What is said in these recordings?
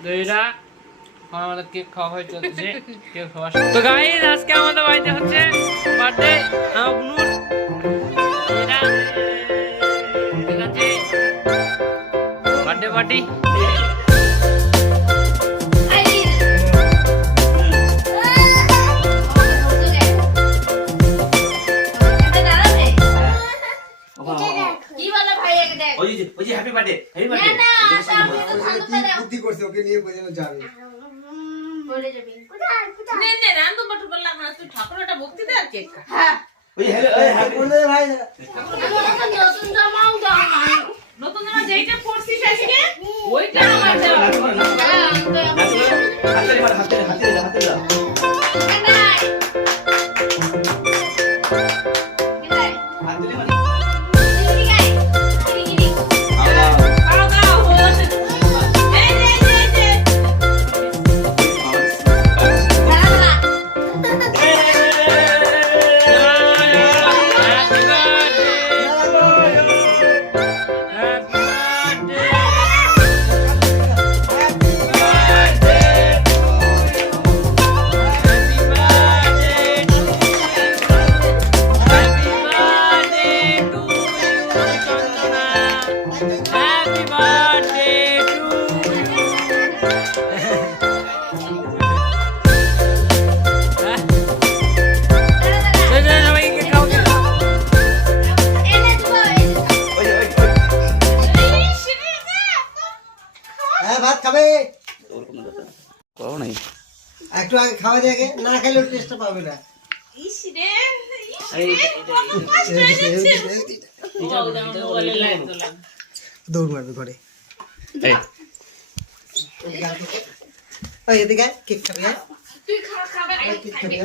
দইরা এখন আমাদের কেক খাওয়া হয়ে চলছে কেক খাওয়া তো গাইস আজকে আমাদের বাড়িতে হচ্ছে বার্থডে আমার বুনুর এটা, ঠিক আছে? বার্থডে পার্টি ওই যে ওই যে হ্যাপি বার্থডে হ্যাপি বার্থডে বুদ্ধি করছে ওকে নিয়ে বোঝানো যাবে বলে যাবি নে নে রান্দু বাটু বললাম না তুই ঠাকুর ভক্তি দে আর কেক হ্যাঁ ওই যে ওই হ্যাপি বলে ভাই নতুন জামাও দাও না নতুন জামা যেইটা পরছিস আজকে ওইটা আমার হ্যাঁ, তো হাতে হাতে হাতে হাতে খাবে? নেই। নাই। একটু আগে খাওয়া আগে না খেলেও টেস্টটা পাবে না। দৌড় মারবে ঘরে। এদিকে কেক খাবি তুই খা খাবে ওই কেক খাবি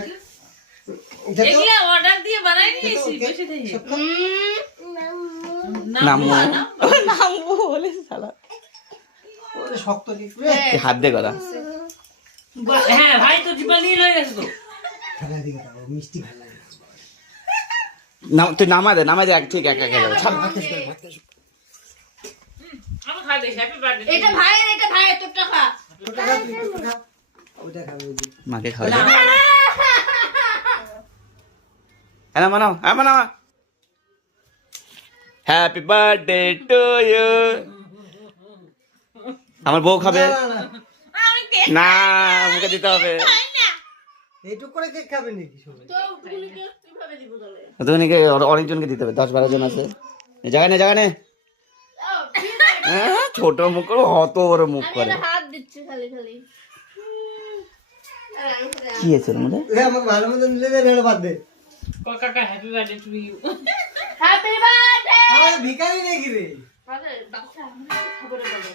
এগুলা অর্ডার দিয়ে বানাই নিয়েছি কেক বেশি দেই সব খা। নাম ওরে শক্ত। হাত দে কথা হ্যাঁ ভাই তো জিপা নিয়ে লয়ে গেছে তো। খাবার দিকে তাও মিষ্টি ভালো লাগে না তুই নামা দে নামা দে এক ঠিক একা একা যাবে ছাড়। ভাত খাস ভাত আমি খাই দিই হ্যাপি বার্থডে এটা ভাইয়ের এটা ভাইয়ের তোরটা খা ওটা খা, তুই খা। ওটা খাবে মাকে খাওয়া দে হ্যাঁ মানাও হ্যাঁ মানাও। হ্যাপি বার্থডে টু ইউ আমার বউ খাবে। না, না, না। আমি কেক না মুখে দিতে হবে। খাই না? এইটুকু করে কেক খাবে নাকি সবাই? তো উটুকুনিকে কীভাবে দিব তাহলে? তোকে অনেকজনকে দিতে হবে দশ বারো জন আছে। জায়গা নে জায়গা নে। হ্যাঁ, ছোট মুখ করে অত বড় মুখ করে। এটা হাত দিচ্ছি খালি খালি। আর আমি খালি কি আছে ওর মধ্যে? এ, আমাকে ভালো মতন বাদ দে। কাকা happy birthday to you happy birthday ভিখারি নাকি রে? বাচ্চা খবরে বলো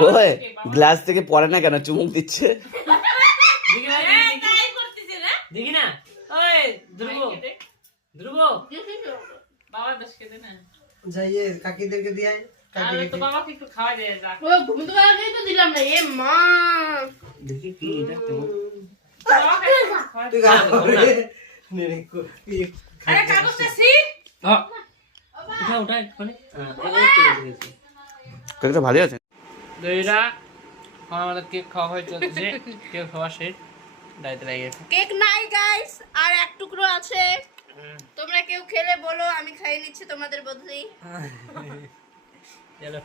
ওই গ্লাস থেকে পড়ে না কেন? চুমুক দিচ্ছে। দেখি না ওই ধ্রুব। ধ্রুব। বাবা দশ না। যাইয়ে কাকিদেরকে দিয়ে কি কেকটা ভালো আছে। দইরা আমাদের কেক খাওয়া হয়ে চলছে কেক খাওয়া শেষ। দায়িত্ব লেগে গেছে। কেক নাই গাইস আর এক টুকরো আছে। তোমরা কেউ খেলে বলো আমি খাইয়ে নিচ্ছি তোমাদের বদলি। চলো।